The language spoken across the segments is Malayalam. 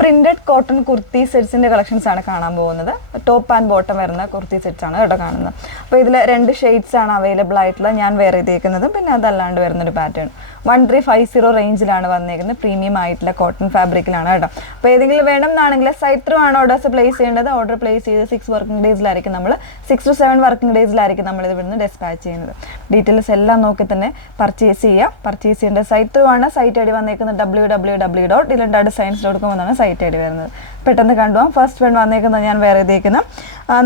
പ്രിന്റഡ് കോട്ടൺ കുർത്തി സെറ്റ്സിൻ്റെ കളക്ഷൻസ് ആണ് കാണാൻ പോകുന്നത്. ടോപ്പ് ആൻഡ് ബോട്ടം വരുന്ന കുർത്തി സെറ്റ്സ് ആണ് കേട്ടോ കാണുന്നത്. അപ്പോൾ ഇതിൽ 2 ഷെയ്ഡ്സ് ആണ് അവൈലബിൾ ആയിട്ടുള്ളത്. ഞാൻ വെയർ ചെയ്തേക്കുന്നത് പിന്നെ അതല്ലാണ്ട് വരുന്നൊരു പാറ്റേൺ 1350 റേഞ്ചിലാണ് വന്നേക്കുന്നത്. പ്രീമിയം ആയിട്ടുള്ള കോട്ടൺ ഫാബ്രിക്കിലാണ് കേട്ടോ. അപ്പോൾ ഏതെങ്കിലും വേണം എന്നാണെങ്കിൽ സൈറ്റ് ത്രൂ ആണ് ഓർഡേഴ്സ് പ്ലേസ് ചെയ്യേണ്ടത്. ഓർഡർ പ്ലേസ് ചെയ്ത് 6 വർക്കിംഗ് ഡേയ്സിലായിരിക്കും നമ്മൾ 6 to 7 വർക്കിംഗ് ഡേയ്സിലായിരിക്കും നമ്മളിത് ഇവിടുന്ന് ഡെസ്പാച്ച് ചെയ്യുന്നത്. ഡീറ്റെയിൽസ് എല്ലാം നോക്കി തന്നെ പർച്ചേസ് ചെയ്യുക. പർച്ചേസ് ചെയ്യേണ്ട സൈറ്റ് ത്രൂ ആണ്. സൈറ്റ് ഐ ഡി വന്നേക്കുന്നത് www.ilandadesigns.com എന്നാണ് സൈറ്റ് ഐ ഡി വരുന്നത്. പെട്ടെന്ന് കണ്ടുപോകാം. ഫസ്റ്റ് വൺ വന്നേക്കുന്നത് ഞാൻ വേറെ ചെയ്തേക്കുന്ന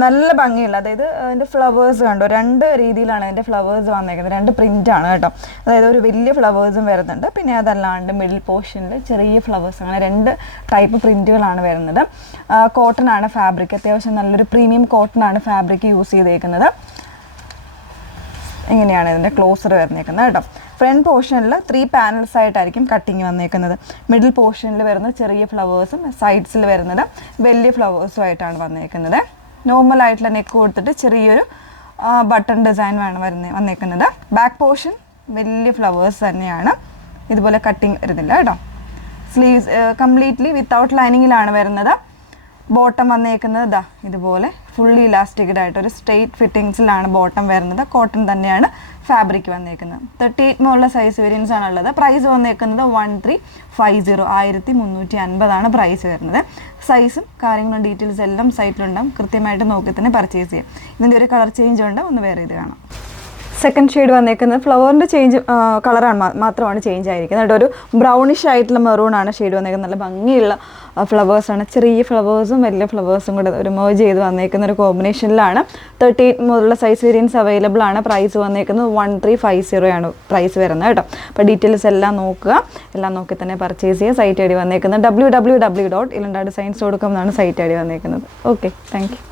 നല്ല ഭംഗിയുള്ള, അതായത് അതിൻ്റെ ഫ്ലവേഴ്സ് കണ്ടോ, 2 രീതിയിലാണ് അതിൻ്റെ ഫ്ലവേഴ്സ് വന്നേക്കുന്നത്. 2 പ്രിൻ്റാണ് കേട്ടോ. അതായത് ഒരു വലിയ ഫ്ലവേഴ്സും വരുന്നുണ്ട്, പിന്നെ അതല്ലാണ്ട് മിഡിൽ പോർഷനിൽ ചെറിയ ഫ്ലവേഴ്സ്, അങ്ങനെ 2 ടൈപ്പ് പ്രിൻറ്റുകളാണ് വരുന്നത്. കോട്ടൺ ആണ് ഫാബ്രിക്, അത്യാവശ്യം നല്ലൊരു പ്രീമിയം കോട്ടൺ ആണ് ഫാബ്രിക് യൂസ് ചെയ്തേക്കുന്നത്. ഇങ്ങനെയാണ് ഇതിൻ്റെ ക്ലോസർ വരുന്നേക്കുന്നത് കേട്ടോ. ഫ്രണ്ട് പോർഷനിൽ 3 പാനൽസ് ആയിട്ടായിരിക്കും കട്ടിങ് വന്നേക്കുന്നത്. മിഡിൽ പോർഷനിൽ വരുന്ന ചെറിയ ഫ്ലവേഴ്സും സൈഡ്സിൽ വരുന്നത് വലിയ ഫ്ലവേഴ്സും ആയിട്ടാണ് വന്നേക്കുന്നത്. നോർമൽ ആയിട്ടുള്ള നെക്ക് കൊടുത്തിട്ട് ചെറിയൊരു ബട്ടൺ ഡിസൈൻ വന്നേക്കുന്നത്. ബാക്ക് പോർഷൻ വലിയ ഫ്ലവേഴ്സ് തന്നെയാണ്, ഇതുപോലെ കട്ടിങ് വരുന്നില്ല കേട്ടോ. സ്ലീവ്സ് കംപ്ലീറ്റ്ലി വിത്തൗട്ട് ലൈനിങ്ങിലാണ് വരുന്നത്. ബോട്ടം വന്നേക്കുന്നത് ഇതാ ഇതുപോലെ ഫുള്ളി ഇലാസ്റ്റിക്കഡ് ആയിട്ട് ഒരു സ്ട്രെയിറ്റ് ഫിറ്റിങ്സിലാണ് ബോട്ടം വരുന്നത്. കോട്ടൺ തന്നെയാണ് ഫാബ്രിക് വന്നേക്കുന്നത്. 38 മുതലുള്ള സൈസ് വേരിയൻസ് ആണുള്ളത്. പ്രൈസ് വന്നേക്കുന്നത് 1350 പ്രൈസ് വരുന്നത്. സൈസും കാര്യങ്ങളും ഡീറ്റെയിൽസ് എല്ലാം സൈറ്റിലുണ്ടാകും. കൃത്യമായിട്ട് നോക്കി തന്നെ പർച്ചേസ് ചെയ്യാം. ഇതിൻ്റെ ഒരു കളർ ചേഞ്ച് ഉണ്ട്, ഒന്ന് വേറെ ഇത് കാണാം. സെക്കൻഡ് ഷെയ്ഡ് വന്നേക്കുന്നത് ഫ്ലവറിൻ്റെ ചേഞ്ച് കളറാണ് മാത്രമാണ് ചേഞ്ച് ആയിരിക്കുന്നത്. ഒരു ബ്രൗണിഷ് ആയിട്ടുള്ള മെറൂൺ ആണ് ഷെയ്ഡ് വന്നേക്കുന്നത്. നല്ല ഭംഗിയുള്ള ഫ്ലവേഴ്സാണ്, ചെറിയ ഫ്ലവേഴ്സും വലിയ ഫ്ലവേഴ്സും കൂടെ ഒരു മേർജ് ചെയ്ത് വന്നേക്കുന്ന ഒരു കോമ്പിനേഷനിലാണ്. 38 മുതലുള്ള സൈസ് വേരിയൻസ് അവൈലബിൾ ആണ്. പ്രൈസ് വന്നേക്കുന്നത് 1350 ആണ് പ്രൈസ് വരുന്നത് കേട്ടോ. അപ്പോൾ ഡീറ്റെയിൽസ് എല്ലാം നോക്കുക, എല്ലാം നോക്കി തന്നെ പർച്ചേസ് ചെയ്യുക. സൈറ്റ് ഐ ഡി വന്നേക്കുന്നത് www.ilandadesigns.com എന്നാണ് സൈറ്റ് ഐ ഡി വന്നേക്കുന്നത്. Okay, thank you.